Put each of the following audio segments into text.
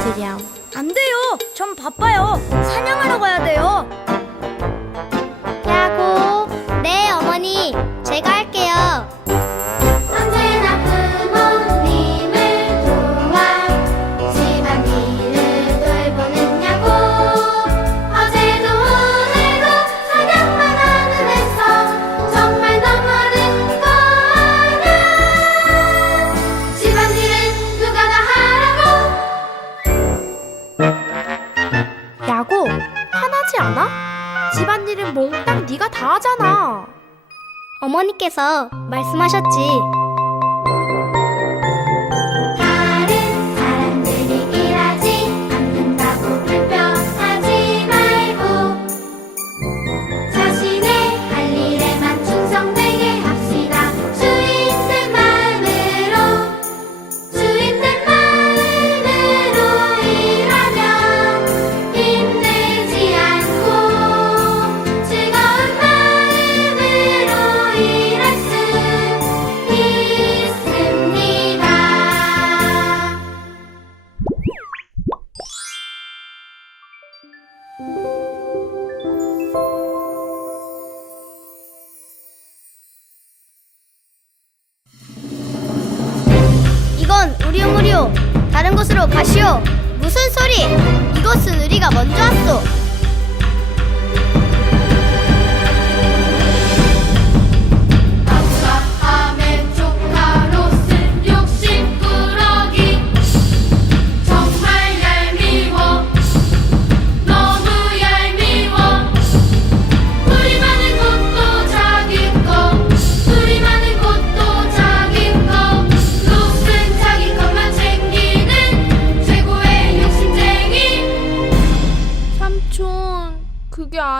드려. 안 돼요. 전 바빠요. 사냥하러 가야 돼요. 하잖아. 어머니께서 말씀하셨지. 이건 우리 우리요. 다른 곳으로 가시오. 무슨 소리? 이것은 우리가 먼저 왔소.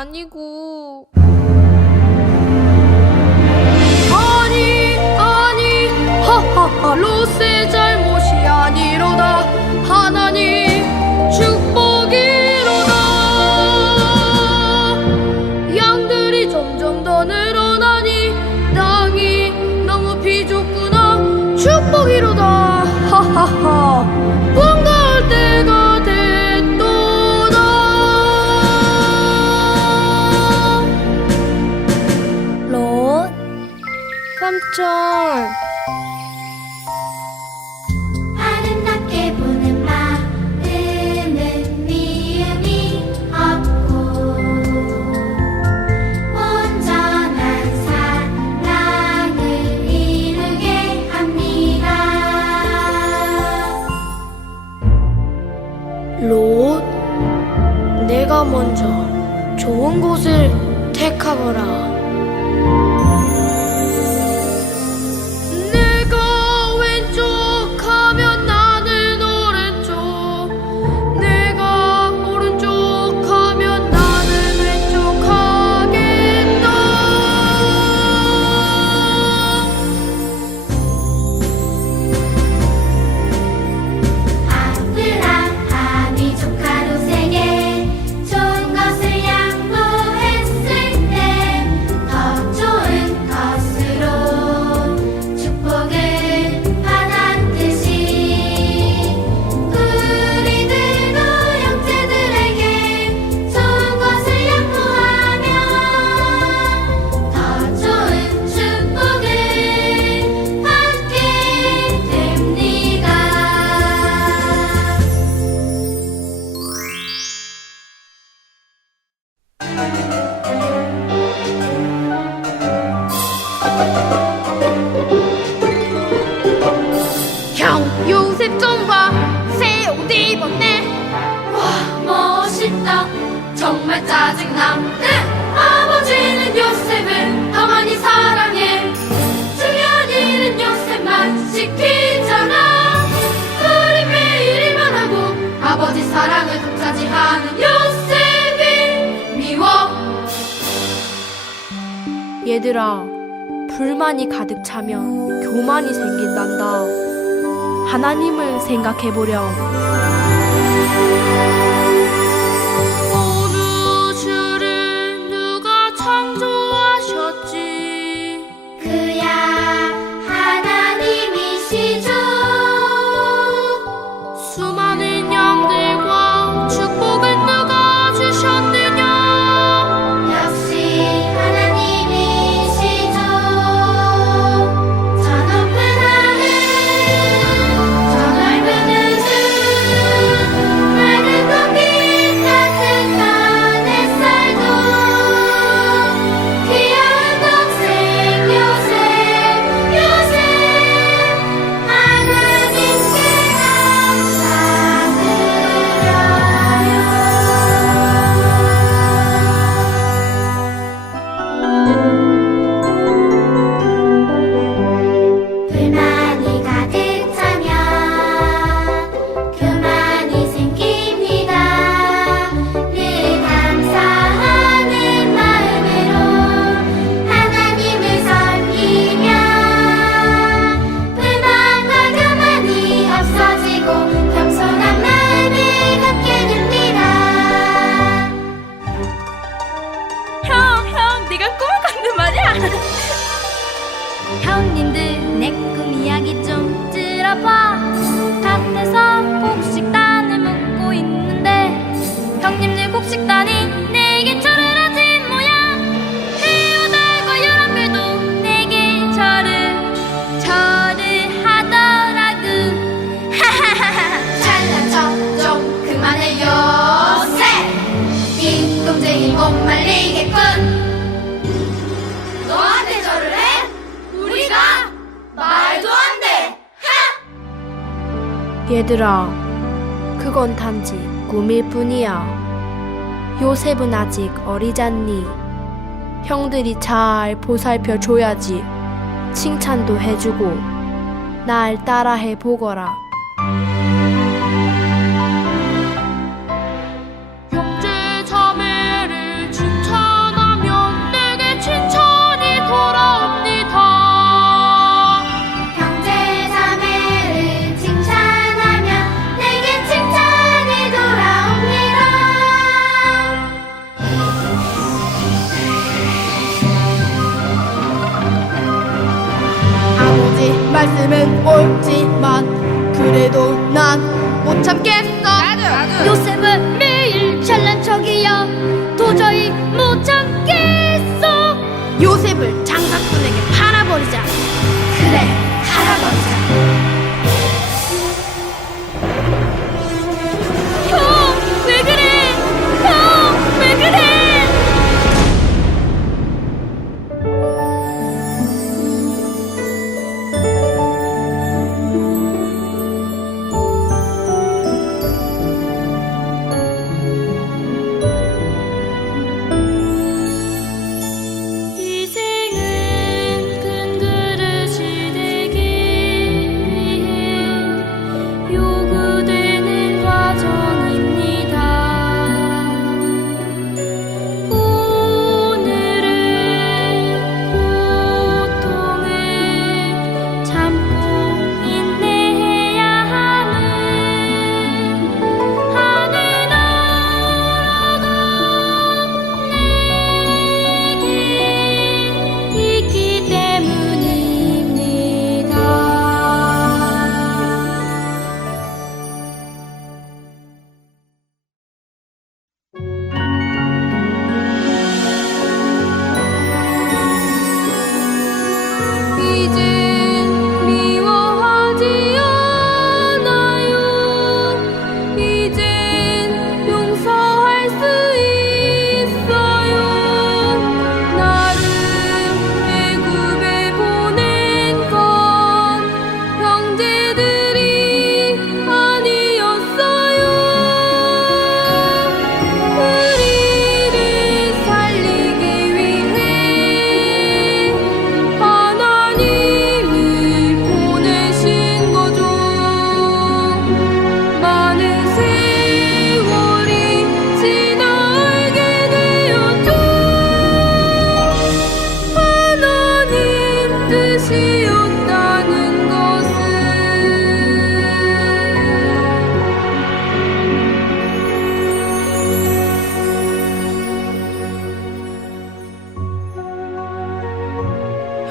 아니고. 아니 아니 하하하 로스의 삼촌, 아름답게 보는 마음은 미움이 없고 온전한 사랑을 이루게 합니다. 롯, 내가 먼저 좋은 곳을 택하거라. 정말 짜증남 응! 아버지는 요셉을 더 많이 사랑해 중요한 일은 요셉만 시키잖아 우리 매일 일만 하고 아버지 사랑을 독차지하는 요셉이 미워 얘들아, 불만이 가득 차면 교만이 생긴단다. 하나님을 생각해보렴. 얘들아, 그건 단지 꿈일 뿐이야. 요셉은 아직 어리잖니. 형들이 잘 보살펴 줘야지. 칭찬도 해주고, 날 따라해 보거라.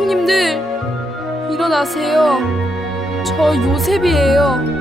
형님들 일어나세요. 저 요셉이에요.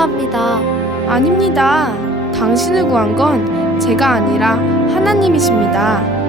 감사합니다. 아닙니다. 당신을 구한 건 제가 아니라 하나님이십니다.